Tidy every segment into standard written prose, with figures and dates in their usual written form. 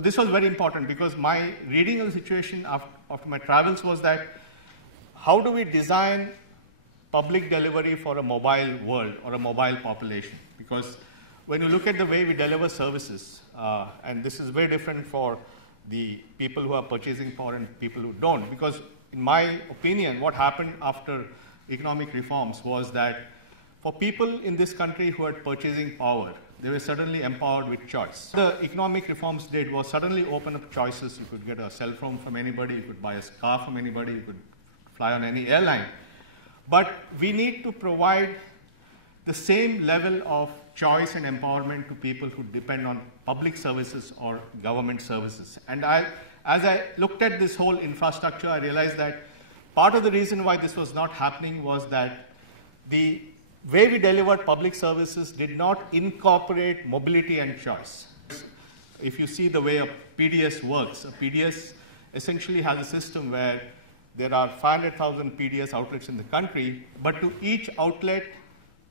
This was very important because my reading of the situation after my travels was that how do we design public delivery for a mobile world or a mobile population? Because when you look at the way we deliver services, and this is very different for the people who are purchasing power and people who don't, because in my opinion, what happened after economic reforms was that for people in this country who had purchasing power, they were suddenly empowered with choice. The economic reforms did was suddenly open up choices. You could get a cell phone from anybody, you could buy a car from anybody, you could fly on any airline. But we need to provide the same level of choice and empowerment to people who depend on public services or government services. And as I looked at this whole infrastructure, I realized that part of the reason why this was not happening was that the way we delivered public services did not incorporate mobility and choice. If you see the way a PDS works, a PDS essentially has a system where there are 500,000 PDS outlets in the country, but to each outlet,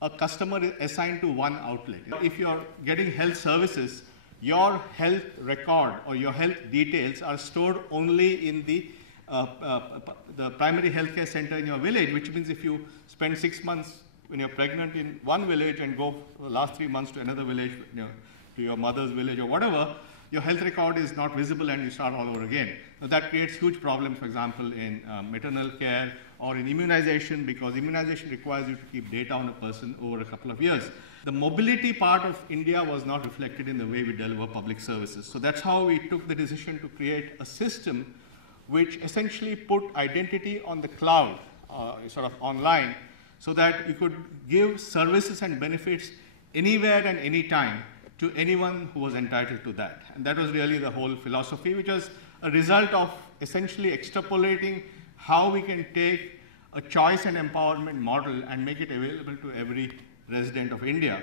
a customer is assigned to one outlet. If you're getting health services, your health record or your health details are stored only in the primary healthcare center in your village, which means if you spend 6 months when you're pregnant in one village and go for the last 3 months to another village, to your mother's village or whatever, your health record is not visible and you start all over again. Now that creates huge problems, for example, in maternal care or in immunization, because immunization requires you to keep data on a person over a couple of years. The mobility part of India was not reflected in the way we deliver public services. So that's how we took the decision to create a system which essentially put identity on the cloud, sort of online, so that you could give services and benefits anywhere and anytime to anyone who was entitled to that. And that was really the whole philosophy, which was a result of essentially extrapolating how we can take a choice and empowerment model and make it available to every resident of India.